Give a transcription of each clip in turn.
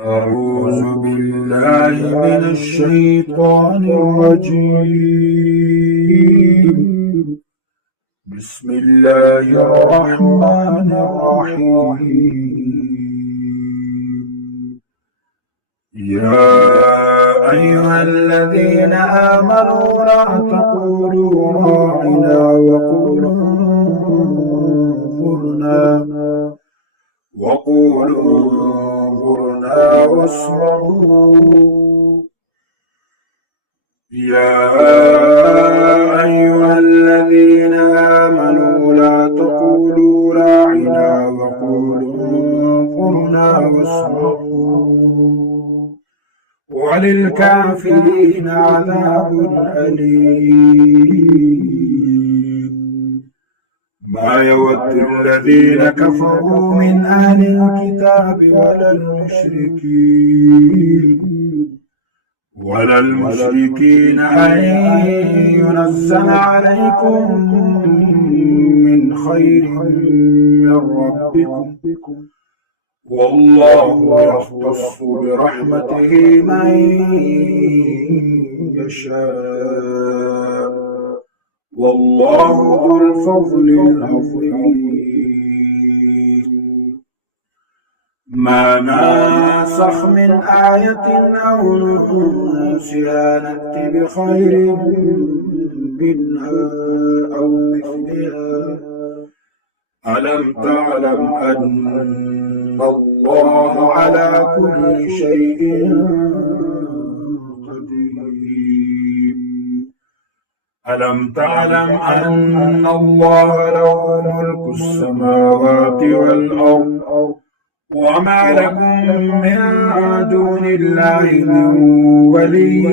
أعوذ بالله من الشيطان الرجيم. بسم الله الرحمن الرحيم. يا أيها الذين آمنوا لا تقولوا راعنا وقولوا انظرنا واسمعوا. يا أيها الذين آمنوا لا تقولوا راعنا وقولوا انظرنا واسمعوا وللكافرين عذاب أليم. ما يود الذين كفروا من أهل الكتاب ولا المشركين أن ينزل عليكم من خير من ربكم، والله يختص برحمته من يشاء، والله ذو الفضل العظيم. ما ناسخ من آية أو ننسها نأت بخير منها أو مثلها. ألم تعلم أن الله على كل شيء قدير؟ ألم تعلم أن الله له ملك السماوات والأرض وما لكم من دون الله من ولي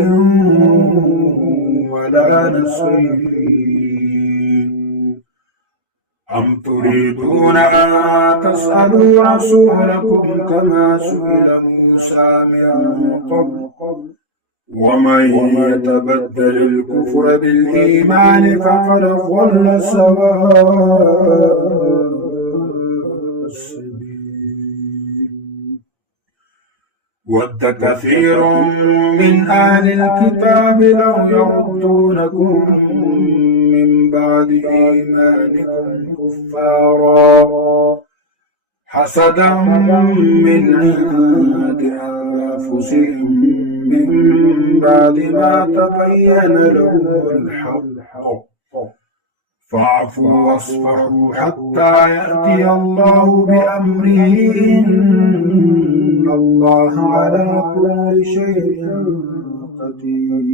ولا نصير؟ أم تريدون أن تسألوا رسولكم كما سئل موسى من قبل؟ ومن يتبدل الكفر بالإيمان فقد ضل سواء السبيل. ود كثير من أهل الكتاب لو يردونكم من بعد إيمانكم كفارا حسدا من عند أنفسهم من بعد ما تبين لهم الحق، فاعفوا واصفحوا حتى يأتي الله بأمره، إن الله على كل شيء قدير.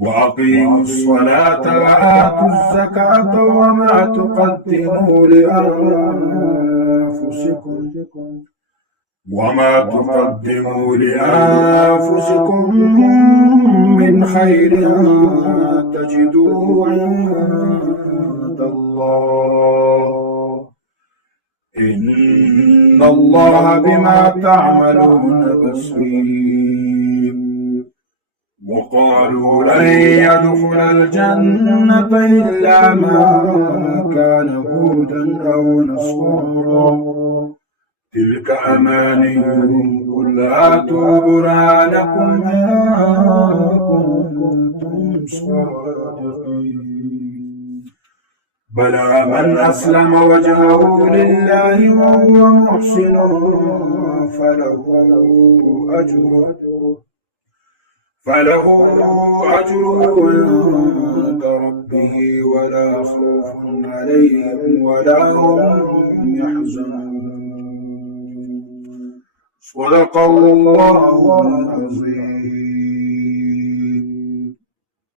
وأقيموا الصلاة وآتوا الزكاة وما تقدموا لأنفسكم من خير تجدوه عند الله، إن الله بما تعملون بصير. وقالوا لن يدخل الجنة إلا من كان هودا أو نصارى، تلك أمانيهم قل هاتوا برهانكم إن كنتم صادقين. بلى من أسلم وجهه لله وهو محسن فله أجره عند ربه ولا خوف عليهم ولا هم يحزنون. صدق الله العظيم.